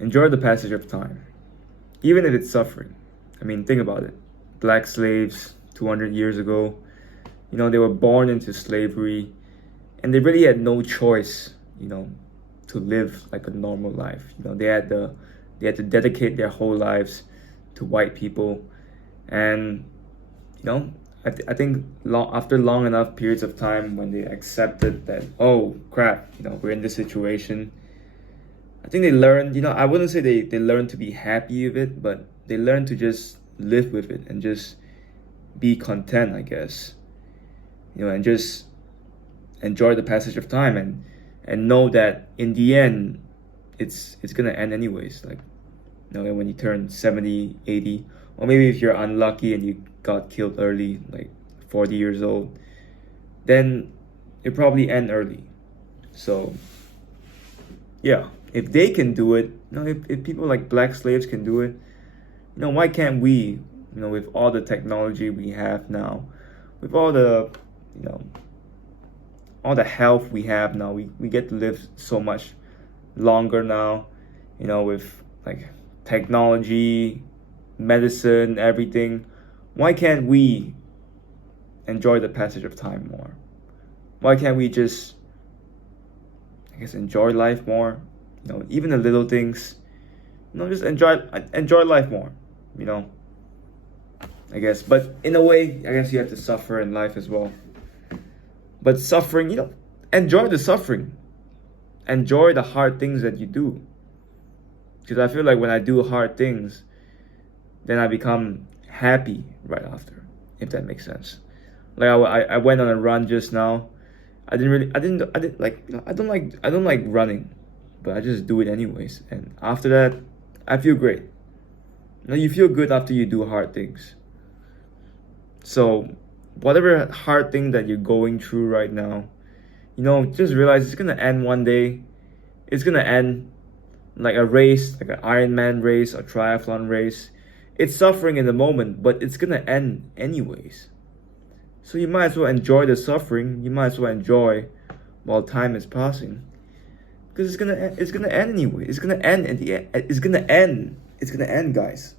Enjoy the passage of time, even if it's suffering. I mean, think about it. Black slaves 200 years ago, they were born into slavery and they really had no choice, to live like a normal life. They had to dedicate their whole lives to white people. And, I think after long enough periods of time when they accepted that, oh crap, we're in this situation, I think they learned, I wouldn't say they learned to be happy with it, but they learned to just live with it and just be content, I guess. And just enjoy the passage of time and know that in the end it's gonna end anyways. Like, when you turn 70, 80, or maybe if you're unlucky and you got killed early, like 40 years old, then it probably end early. So yeah, if they can do it, if people like black slaves can do it, why can't we, with all the technology we have now, with all the, all the health we have now, we get to live so much longer now, with like technology, medicine, everything. Why can't we enjoy the passage of time more? Why can't we just, I guess, enjoy life more? Even the little things, just enjoy life more, I guess. But in a way, I guess you have to suffer in life as well. But suffering, enjoy the suffering. Enjoy the hard things that you do. Because I feel like when I do hard things, then I become happy right after, if that makes sense. Like I went on a run just now. I didn't like, I don't like running, but I just do it anyways. And after that, I feel great. You feel good after you do hard things. So whatever hard thing that you're going through right now, just realize it's gonna end one day. It's gonna end like a race, like an Ironman race, a triathlon race. It's suffering in the moment, but it's gonna end anyways. So you might as well enjoy the suffering. You might as well enjoy while time is passing, because it's gonna end anyway. It's gonna end at the end. It's gonna end. It's gonna end, guys.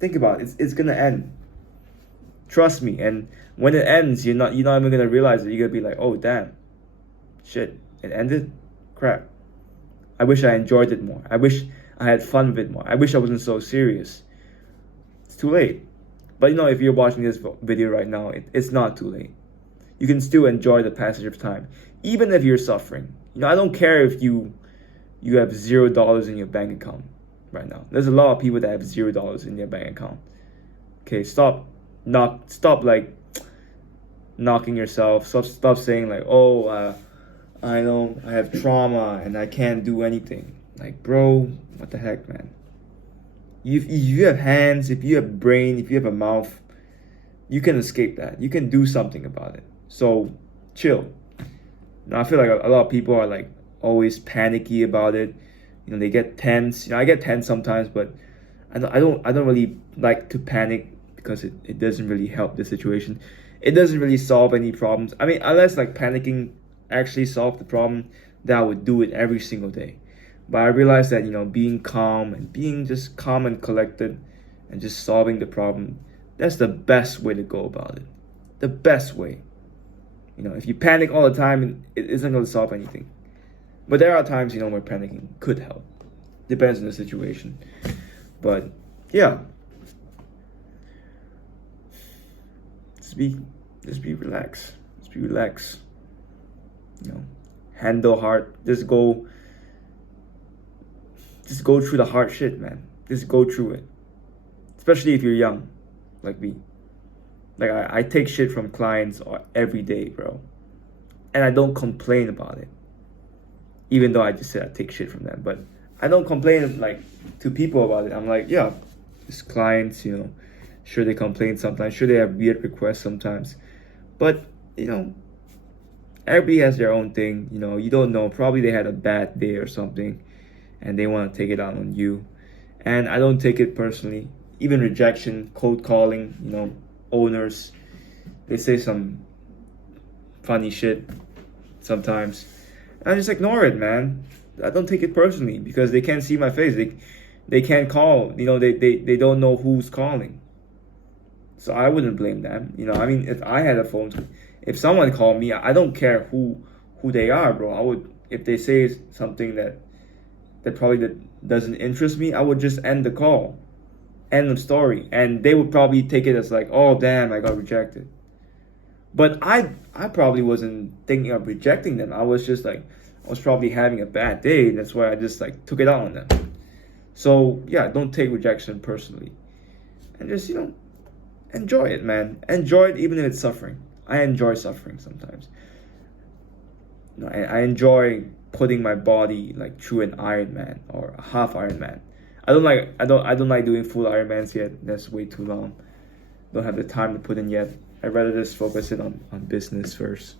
Think about it. It's gonna end. Trust me. And when it ends, you're not even gonna realize it. You're gonna be like, oh damn, shit, it ended. Crap. I wish I enjoyed it more. I wish I had fun with it more. I wish I wasn't so serious. It's too late. But if you're watching this video right now, it's not too late. You can still enjoy the passage of time, even if you're suffering. I don't care if you have $0 in your bank account right now. There's a lot of people that have $0 in their bank account. Okay, stop like knocking yourself. Stop saying like, oh, I know I have trauma and I can't do anything. Like, bro, what the heck, man? If you have hands, if you have brain, if you have a mouth, you can escape that. You can do something about it. So chill. I feel like a lot of people are like always panicky about it. They get tense. I get tense sometimes, but I don't really like to panic, because it doesn't really help the situation. It doesn't really solve any problems. I mean, unless like panicking actually solved the problem, then I would do it every single day. But I realized that, being calm and being just calm and collected and just solving the problem, that's the best way to go about it. The best way. If you panic all the time, it isn't going to solve anything. But there are times, where panicking could help. Depends on the situation. But yeah. Just be relaxed. Just be relaxed. Handle hard. Just go through the hard shit, man. Just go through it. Especially if you're young, like me. Like I take shit from clients every day, bro. And I don't complain about it. Even though I just said I take shit from them. But I don't complain like to people about it. I'm like, yeah, it's clients, sure they complain sometimes. Sure they have weird requests sometimes. But, everybody has their own thing. You don't know. Probably they had a bad day or something, and they want to take it out on you. And I don't take it personally. Even rejection, cold calling, owners, they say some funny shit sometimes. And I just ignore it, man. I don't take it personally because they can't see my face. They can't call. They don't know who's calling. So I wouldn't blame them. I mean, if I had a phone, if someone called me, I don't care who they are, bro. I would, if they say something that probably that doesn't interest me, I would just end the call, end of story, and they would probably take it as like, oh damn, I got rejected. But I probably wasn't thinking of rejecting them. I was just like, I was probably having a bad day. That's why I just like took it out on them. So yeah, don't take rejection personally, and just enjoy it, man. Enjoy it even if it's suffering. I enjoy suffering sometimes. I enjoy putting my body like through an Ironman or a half Ironman. I don't like doing full Ironmans yet. That's way too long. Don't have the time to put in yet. I'd rather just focus it on business first.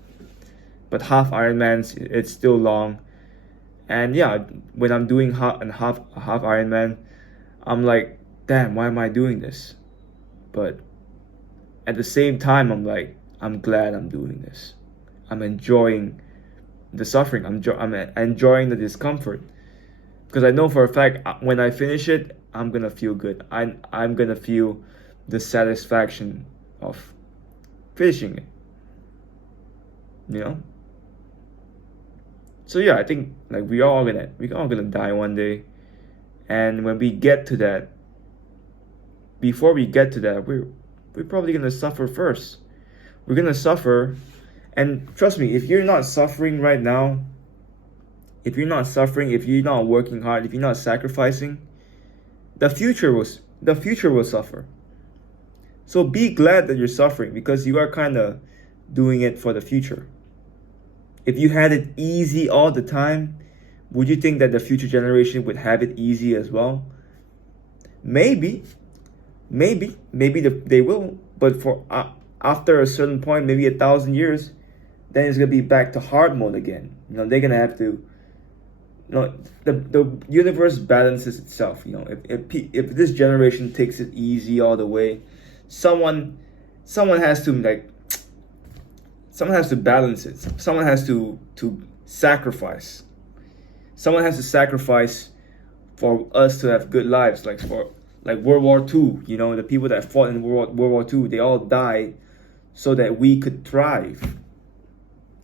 But half Ironmans, it's still long. And yeah, when I'm doing half Ironman, I'm like, damn, why am I doing this? But at the same time, I'm like, I'm glad I'm doing this. I'm enjoying the suffering. I'm enjoying the discomfort, because I know for a fact when I finish it, I'm gonna feel good. I'm gonna feel the satisfaction of finishing it. So yeah, I think like we all gonna die one day, and when we get to that, before we get to that, we're probably gonna suffer first. We're gonna suffer, and trust me, if you're not suffering right now, if you're not suffering, if you're not working hard, if you're not sacrificing, the future will suffer. So be glad that you're suffering, because you are kind of doing it for the future. If you had it easy all the time, would you think that the future generation would have it easy as well? Maybe they will, but for after a certain point, maybe 1,000 years, then it's gonna be back to hard mode again. They're gonna have to. The universe balances itself. If this generation takes it easy all the way, someone has to someone has to balance it. Someone has to sacrifice. Someone has to sacrifice for us to have good lives, like World War II. The people that fought in World War II, they all died so that we could thrive.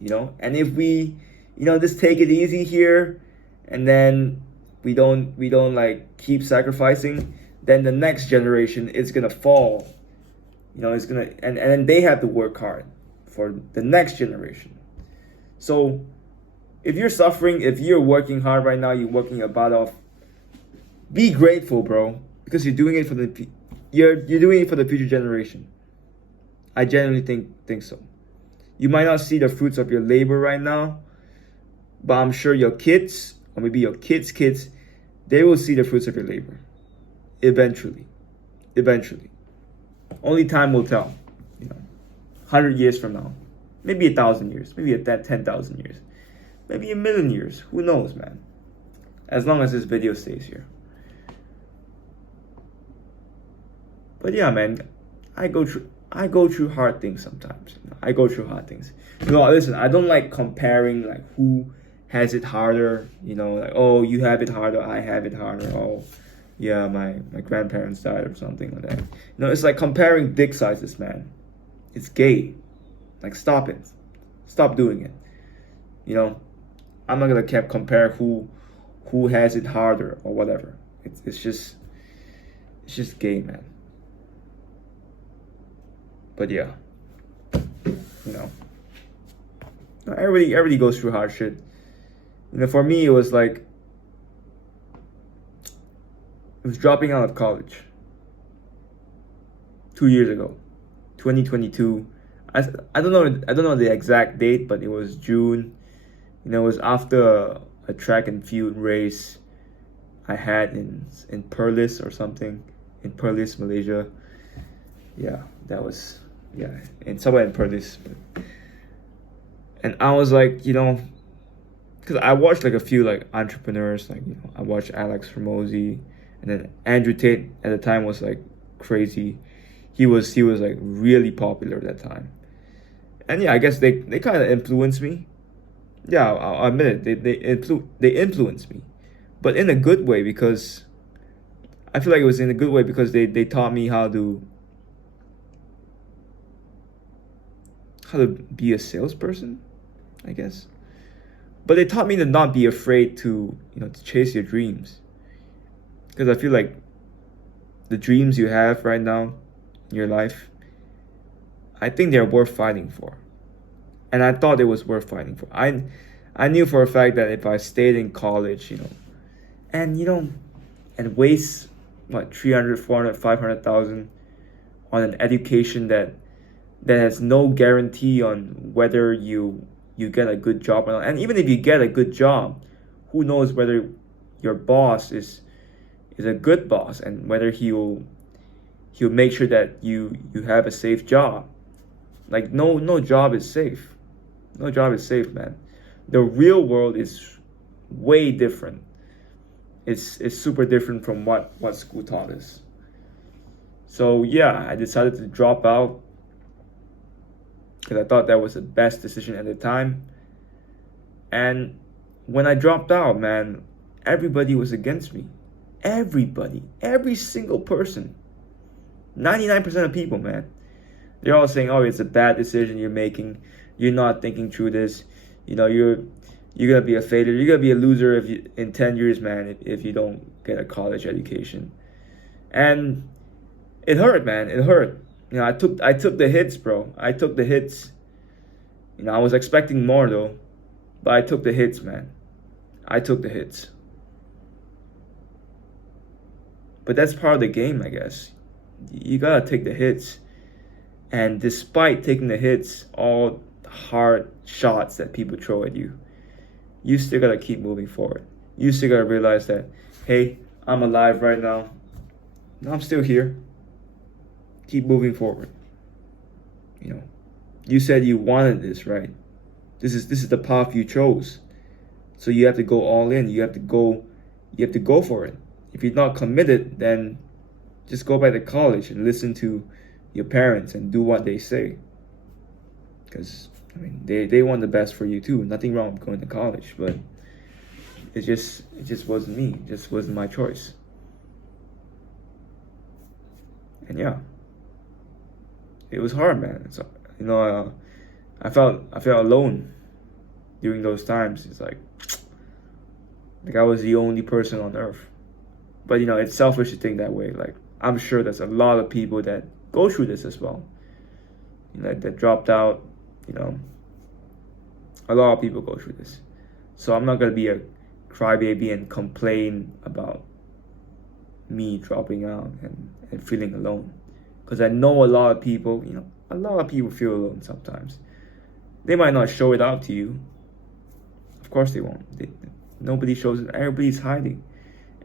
And if we, just take it easy here, and then we don't like keep sacrificing, then the next generation is gonna fall. It's gonna, and then they have to work hard for the next generation. So if you're suffering, if you're working hard right now, you're working your butt off, be grateful, bro, because you're doing it for you're doing it for the future generation. I genuinely think so. You might not see the fruits of your labor right now, but I'm sure your kids, or maybe your kids' kids, they will see the fruits of your labor. Eventually. Only time will tell. 100 years from now, maybe 1,000 years, maybe 10,000 years, maybe 1,000,000 years. Who knows, man? As long as this video stays here. But yeah, man, I go through hard things sometimes. I go through hard things. Listen, I don't like comparing like who has it harder. Like, oh, you have it harder, I have it harder. Oh, yeah, my grandparents died or something like that. It's like comparing dick sizes, man. It's gay. Like, stop it. Stop doing it. I'm not gonna compare who has it harder or whatever. It's just gay, man. But yeah, everybody goes through hard shit. For me, it was like, it was dropping out of college 2 years ago, 2022. I don't know the exact date, but it was June. It was after a track and field race I had in Perlis or something, in Perlis, Malaysia. Yeah, that was, in somewhere in Perlis. And I was like, because I watched like a few like entrepreneurs, like I watched Alex Hormozi, and then Andrew Tate at the time was like crazy. He was like really popular at that time. And yeah, I guess they kind of influenced me. yeah, I'll admit it. They influenced me, but in a good way, because I feel like it was in a good way because they taught me how to be a salesperson, I guess. But they taught me to not be afraid to, to chase your dreams, because I feel like the dreams you have right now in your life, I think they're worth fighting for. And I thought it was worth fighting for. I knew for a fact that if I stayed in college, and and waste what 300, 400, 500,000 on an education that has no guarantee on whether you get a good job or not. And even if you get a good job, who knows whether your boss is a good boss, and whether he'll make sure that you have a safe job. Like no job is safe. No job is safe, man. The real world is way different. It's super different from what school taught us. So yeah, I decided to drop out because I thought that was the best decision at the time. And when I dropped out, man, everybody was against me. Everybody, every single person, 99% of people, man, they're all saying, "Oh, it's a bad decision you're making. You're not thinking through this. You're gonna be a failure. You're gonna be a loser in 10 years, man, if you don't get a college education." And it hurt, man. It hurt. I took the hits, bro. I took the hits. I was expecting more though, but I took the hits, man. I took the hits. But that's part of the game, I guess. You gotta take the hits. And despite taking the hits, all the hard shots that people throw at you, you still gotta keep moving forward. You still gotta realize that, hey, I'm alive right now. I'm still here. Keep moving forward. You said you wanted this, right? This is the path you chose. So you have to go all in. You have to go for it. If you're not committed, then just go back to college and listen to your parents and do what they say. Because they want the best for you too. Nothing wrong with going to college, but it just wasn't me. It just wasn't my choice. And yeah, it was hard, man. It's I felt alone during those times. It's like I was the only person on earth. But it's selfish to think that way. Like, I'm sure there's a lot of people that go through this as well. That dropped out. A lot of people go through this. So I'm not gonna be a crybaby and complain about me dropping out and feeling alone. Because I know a lot of people, a lot of people feel alone sometimes. They might not show it out to you. Of course they won't. Nobody shows it. Everybody's hiding.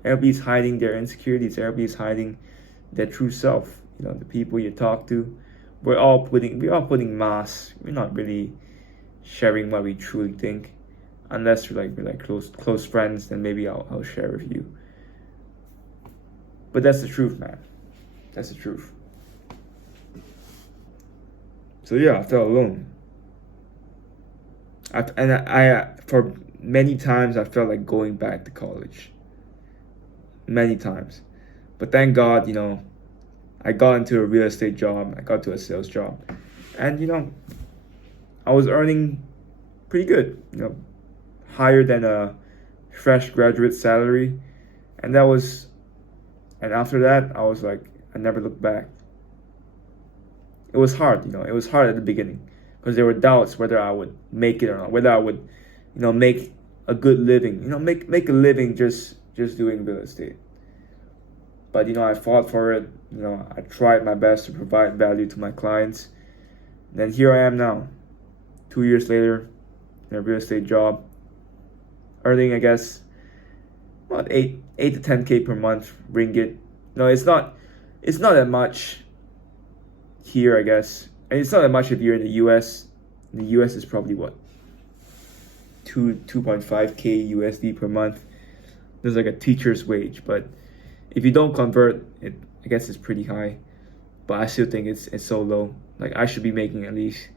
Everybody's hiding their insecurities. Everybody's hiding their true self. The people you talk to, we're all putting masks. We're not really sharing what we truly think, unless we're like close friends. Then maybe I'll share with you. But that's the truth, man. That's the truth. So yeah, I felt alone. I for many times I felt like going back to college. Many times. But thank God, I got into a real estate job. I got to a sales job. And, I was earning pretty good, higher than a fresh graduate salary. And after that, I was like, I never looked back. It was hard, it was hard at the beginning because there were doubts whether I would make it or not, whether I would, make a good living, make a living just doing real estate. But, I fought for it. I tried my best to provide value to my clients. And then here I am now, 2 years later, in a real estate job, earning, I guess, about 8 to 10K per month, ringgit. It's not that much here, I guess. And it's not that much if you're in the US. In the US is probably what? 2.5K USD per month. There's like a teacher's wage, but if you don't convert it, I guess it's pretty high. But I still think it's so low. Like, I should be making at least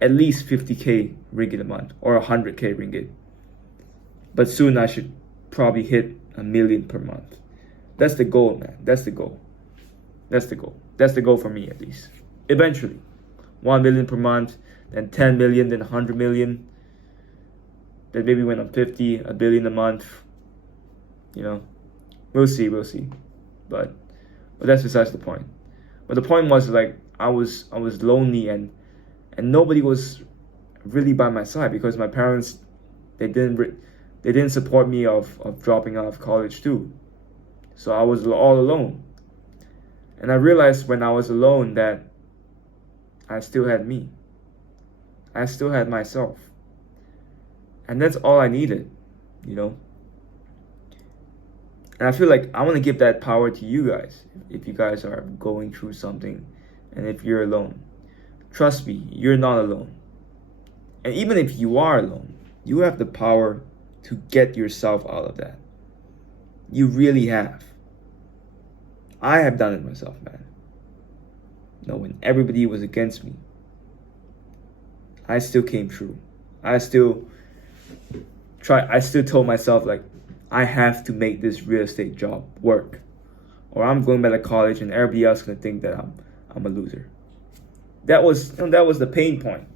at least 50k ringgit a month or 100k ringgit. But soon I should probably hit 1 million per month. That's the goal, man. That's the goal. That's the goal. That's the goal for me, at least. Eventually, 1 million per month, then 10 million, then 100 million. Then maybe when I'm 50, 1 billion a month. You know, we'll see. But that's besides the point. But the point was, like, I was lonely, and nobody was really by my side, because my parents, they didn't support me of dropping out of college too. So I was all alone. And I realized when I was alone that I still had me. I still had myself. And that's all I needed, you know. And I feel like I want to give that power to you guys. If you guys are going through something, and if you're alone, trust me, you're not alone. And even if you are alone, you have the power to get yourself out of that. You really have. I have done it myself, man. You know, when everybody was against me, I still came through. I still told myself, like, I have to make this real estate job work, or I'm going back to college and everybody else is gonna think that I'm a loser. That was the pain point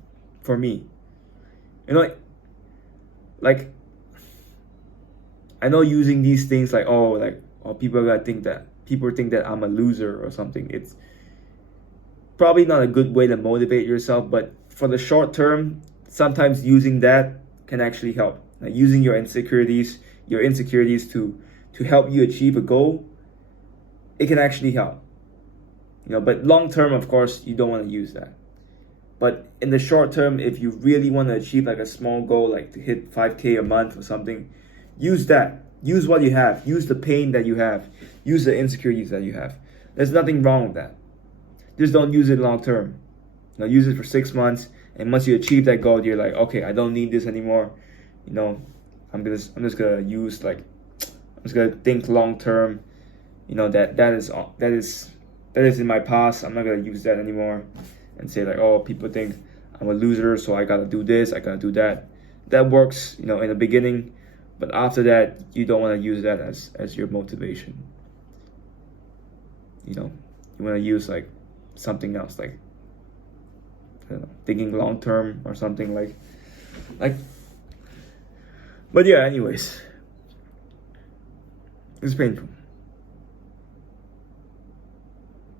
for me. You know, like I know using these things like people think that I'm a loser or something. It's probably not a good way to motivate yourself, but for the short term, sometimes using that can actually help. Like using your insecurities to help you achieve a goal, it can actually help. You know, but long term, of course, you don't want to use that. But in the short term, if you really want to achieve like a small goal, like to hit 5k a month or something, use that. Use what you have. Use the pain that you have. Use the insecurities that you have. There's nothing wrong with that. Just don't use it long term. You know, use it for 6 months, and once you achieve that goal, you're like, okay, I don't need this anymore. You know, I'm just gonna think long term. You know, that is in my past. I'm not gonna use that anymore, and say like, oh, people think I'm a loser, so I gotta do this, I gotta do that. That works, you know, in the beginning, but after that, you don't want to use that as your motivation. You know, you want to use like something else, like I don't know, thinking long term or something like. But yeah, anyways, it's painful,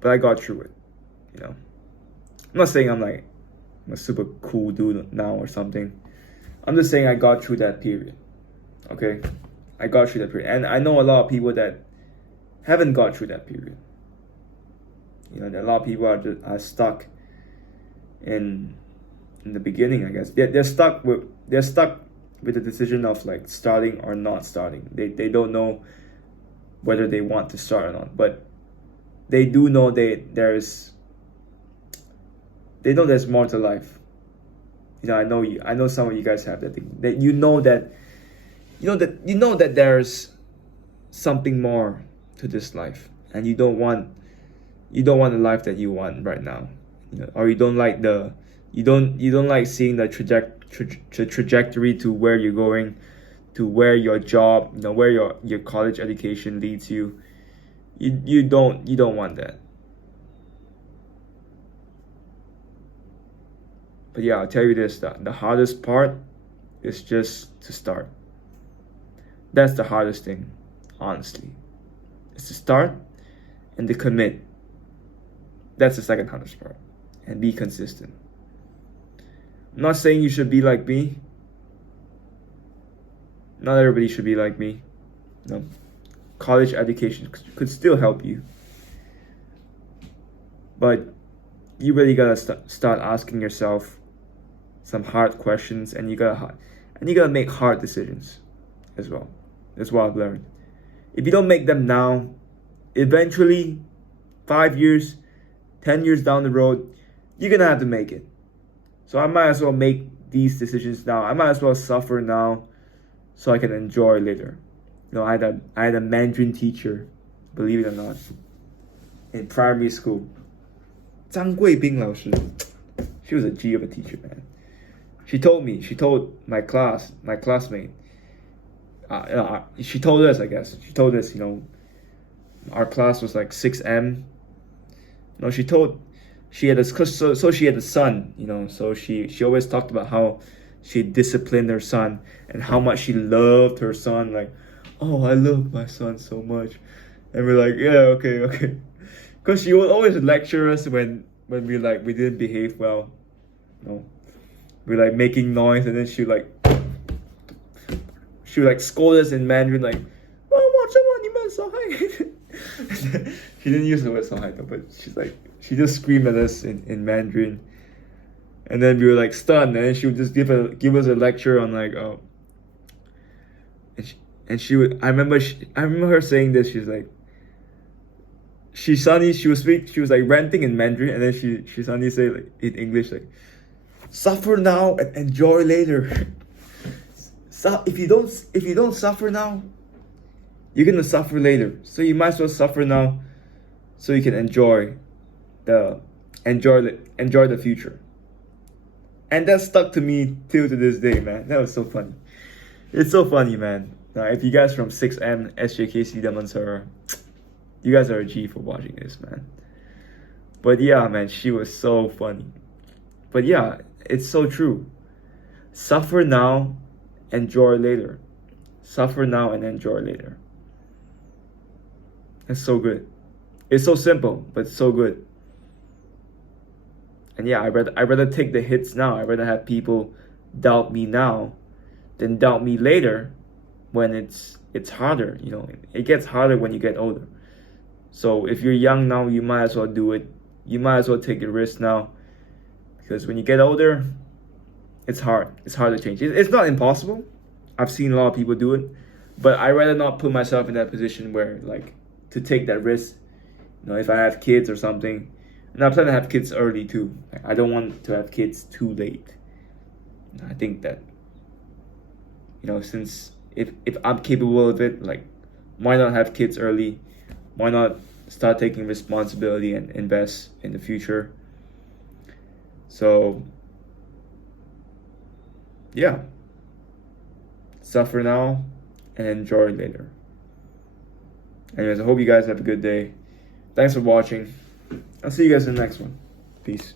but I got through it. You know, I'm not saying I'm a super cool dude now or something. I'm just saying I got through that period. Okay, I got through that period, and I know a lot of people that haven't got through that period. You know, a lot of people are stuck in the beginning. I guess they're stuck with the decision of like starting or not starting. They don't know whether they want to start or not, but they do know there's more to life. You know, I know some of you guys have that thing, that you know that there's something more to this life, and you don't want the life that you want right now. You know, or you don't like seeing the trajectory to where you're going, to where your job, you know, where your college education leads you. You don't want that. But yeah, I'll tell you this, that the hardest part is just to start. That's the hardest thing, honestly. It's to start and to commit. That's the second hardest part. And be consistent. I'm not saying you should be like me. Not everybody should be like me. No. College education could still help you. But you really gotta start asking yourself some hard questions, and you gotta make hard decisions as well. That's what I've learned. If you don't make them now, eventually, 5 years, 10 years down the road, you're gonna have to make it. So I might as well make these decisions now. I might as well suffer now, so I can enjoy later. You know, I had a Mandarin teacher, believe it or not, in primary school. 张贵斌老师. She was a G of a teacher, man. She told my classmate, she told us, I guess, she told us, our class was like 6M. No, she told, she had a, so she had a son, so she always talked about how she disciplined her son and how much she loved her son. Like, oh, I love my son so much. And we're like, yeah, okay, okay. Because she would always lecture us when we didn't behave well. We're like making noise, and then she would like scold us in Mandarin, like, she didn't use the word 上海 though, but she just screamed at us in Mandarin. And then we were like stunned, and then she would just give us a lecture on like, oh, and she would, I remember her saying this. She's like, she was like ranting in Mandarin, and then she suddenly say like in English, like, suffer now and enjoy later. So if you don't suffer now, you're gonna suffer later. So you might as well suffer now, so you can enjoy the future. And that stuck to me till to this day, man. That was so funny. It's so funny, man. Now, if you guys from 6M SJKC Damansara, you guys are a G for watching this, man. But yeah, man, she was so funny. But yeah, it's so true. Suffer now, enjoy later. Suffer now and enjoy later. It's so good. It's so simple, but so good. And yeah, I'd rather take the hits now. I'd rather have people doubt me now than doubt me later when it's harder. It gets harder when you get older. So if you're young now, you might as well do it. You might as well take the risk now, because when you get older, it's hard. It's hard to change. It's not impossible. I've seen a lot of people do it, but I'd rather not put myself in that position where, like, to take that risk. If I have kids or something, and I plan to have kids early too. I don't want to have kids too late. I think that, since if I'm capable of it, like, why not have kids early? Why not start taking responsibility and invest in the future? So, yeah. Suffer now and enjoy later. Anyways, I hope you guys have a good day. Thanks for watching. I'll see you guys in the next one. Peace.